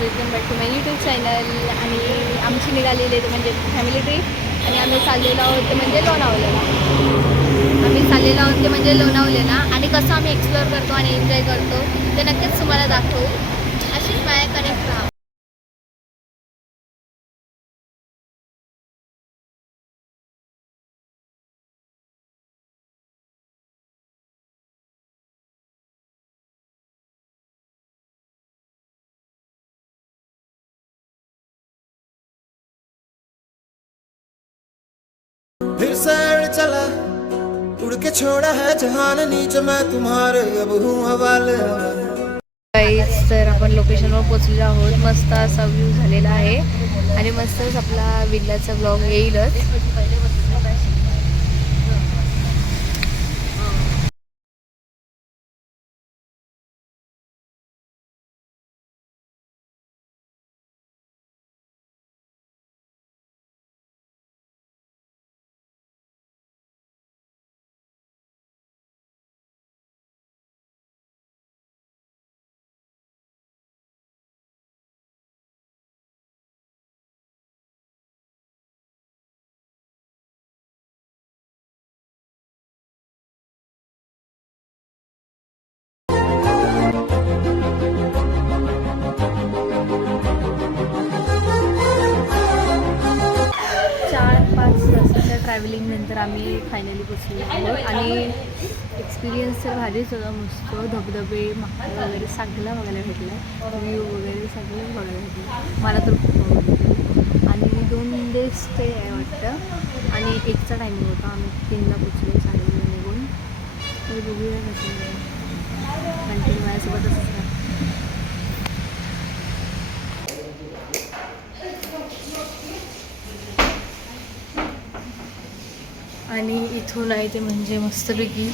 Welcome back to my YouTube channel. आणि आमची निघालेली आहे म्हणजे फॅमिली ट्रिप आणि आम्ही चाललेलो आहोत ते म्हणजे लोणावळ्याला. म्हणजे लोणावळ्याला आणि कसं आम्ही एक्सप्लोअर करतो आणि एन्जॉय करतो ते नक्कीच तुम्हाला दाखवू. अशीच माझ्या कनेक्ट राहा. फिर सैर चला उड़ के छोड़ा है जहान नीच मैं तुम्हारे अब हूँ हवाले. तर आपण लोकेशनवर पोहोचलेलो आहोत. मस्त असा व्ह्यू झालेला आहे आणि मस्तच आपला विल्लाचा ब्लॉग येईलच. 4-5 तासाच्या ट्रॅव्हलिंग नंतर आम्ही फायनली पोचलो आहोत आणि एक्सपिरियन्स तर भारीच होता. मस्त धबधबे वगैरे सगळं बघायला भेटलं. व्ह्यू वगैरे सगळं बघायला भेटलं. मला तर खूप आवडलं. आणि 2 डेज स्टे आहे वाटतं आणि 1चा टायमिंग होता. आम्ही 3ला पोचलो 2:30 निघून. तर बघूया कसं कंटिन्यू माझ्यासोबत असंच राहा. आणि इथून आहे ते म्हणजे मस्तपैकी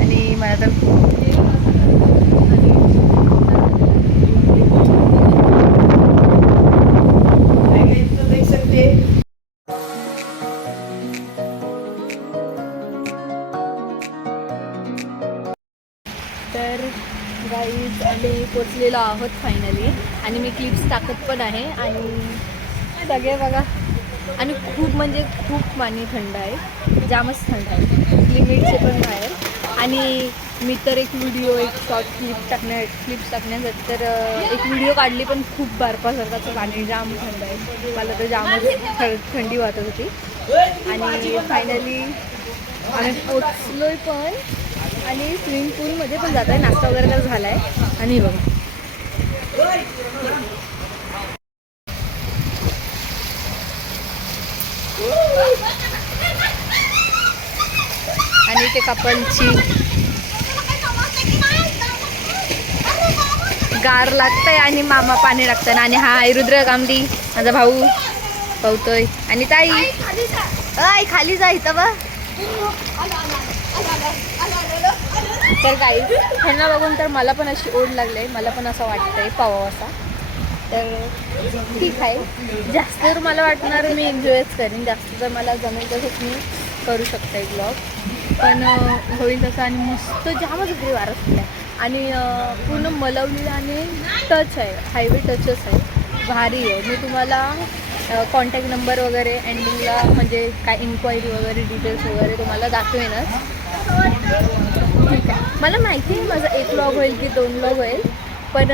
आणि मला तर तर गाईज आम्ही पोचलेलो आहोत फायनली आणि मी क्लिप्स टाकत पण आहे आणि सगळे बघा. आणि खूप म्हणजे खूप पाणी थंड आहे, जामच थंड आहे, लिमिटचे पण बाहेर. आणि मी तर एक शॉर्ट क्लिप्स टाकण्यासाठी तर एक व्हिडिओ काढली पण खूप बर्फासारखाचं पाणी, जाम थंड आहे. मला तर जामच थंडी वाटत होती. आणि फायनली आम्ही पोचलोय पण आणि स्विमिंग पूलमध्ये पण जात आहे. नाश्ता वगैरे तर झाला आहे. आणि बघा आणि ते कपलची गार लागतंय आणि मामा पाणी टाकताय. आणि हा रुद्र कामदी माझा भाऊ पावतोय. आणि ताई अय खाली जा इथं बा. तर काही ह्यांना बघून तर मला पण अशी ओढ लागली आहे. मला पण असं वाटतंय पावावं असा. तर ठीक आहे. जास्त तर मला वाटणार मी एन्जॉयच करेन. जास्त जर मला जमेल तसंच मी करू शकते ब्लॉग. पण होईल तसं. आणि मस्त जामच इकडे वारा सुटला आहे आणि पूर्ण मलवलेला आणि टच आहे, हायवे टचच आहे. भारी आहे. मी तुम्हाला कॉन्टॅक्ट नंबर वगैरे एंडिंगला म्हणजे काय इन्क्वायरी वगैरे डिटेल्स वगैरे तुम्हाला दाखवेनच. ठीक आहे. मला माहिती आहे माझा 1 व्लॉग होईल की 2 व्लॉग होईल, पण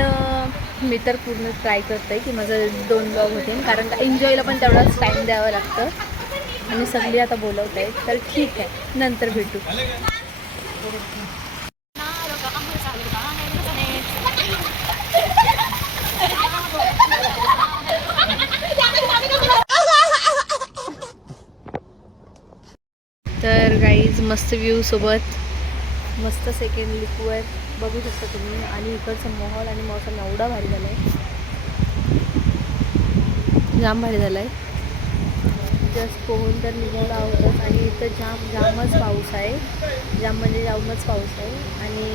मी तर पूर्ण ट्राय करते की माझं 2 व्लॉग होतील. कारण एन्जॉयला पण तेवढाच टाईम द्यावं लागतं. आणि सगळी आता बोलवत आहेत. तर ठीक आहे, नंतर भेटू. तर गाईज मस्त व्ह्यू सोबत मस्त सेकंड लुकवर बघू शकता तुम्ही. आणि इकडचा माहोल आणि मौसम एवढा भारी झाला आहे, जाम भारी झाला आहे. जस्ट पोहून तर निघाला आहोतच आणि इथं जामच पाऊस आहे. जामच पाऊस आहे. आणि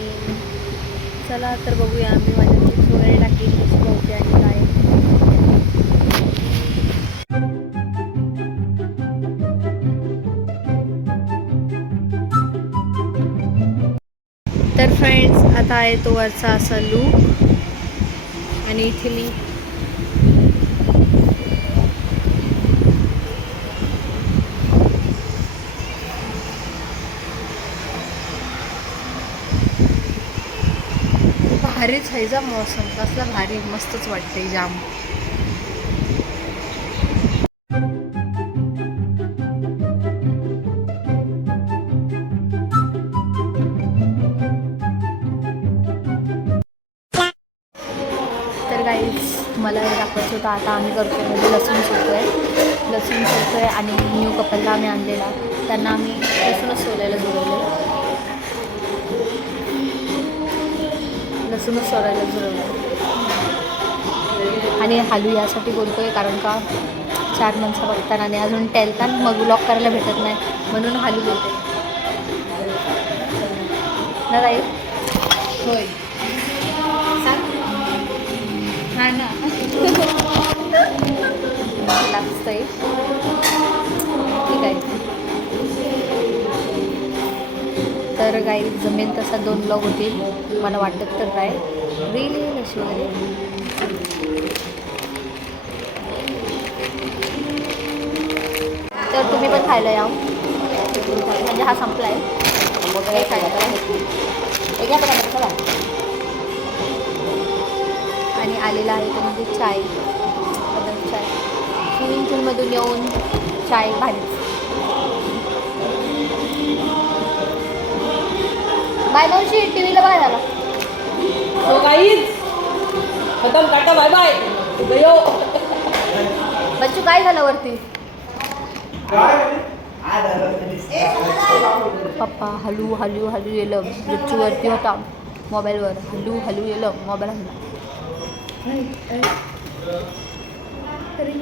चला तर बघूया. आम्ही माझ्या क्लिप्स वगैरे टाकेल कशी पावते आणि तर फ्रेंड्स आता आहे तो वरचा असा लूक आणि इथे मी भारीच आहे जा मौसम कसला भारी मस्तच वाटते जाम. तर गाईज तुम्हाला हे दाखवायचं होतं. आता आम्ही करतो म्हणजे लसूण सोलतो आहे आणि न्यू कपलला आम्ही आणलेला त्यांना आम्ही लसूणच सोलायला जुळवलं आणि हालू यासाठी बोलतोय कारण का 4 माणसं बघताना आणि अजून टेलताना मग व्लॉग करायला भेटत नाही म्हणून हालू बोलतोय ना ताई. होय सांग हा ना लागतंय ठीक आहे. तर काही जमेल तसा 2 ब्लॉग होतील मला वाटत तर काय रील येईल अशी वगैरे. तर तुम्ही पण खायला या म्हणजे हा संपला आहे आणि आलेला आहे तो म्हणजे चाय स्विमिंग पूलमधून येऊन चाय भारीच. बाय मावशी टीव्हीला बाय झाला तो काहीच खतम टाटा बाय बाय गयो. बच्चू काय झालं वरती पप्पा हलू हलू हलू येलं बच्चू वरती होता मोबाईलवर हलू हलू येलं मोबाईल हल्ला तरी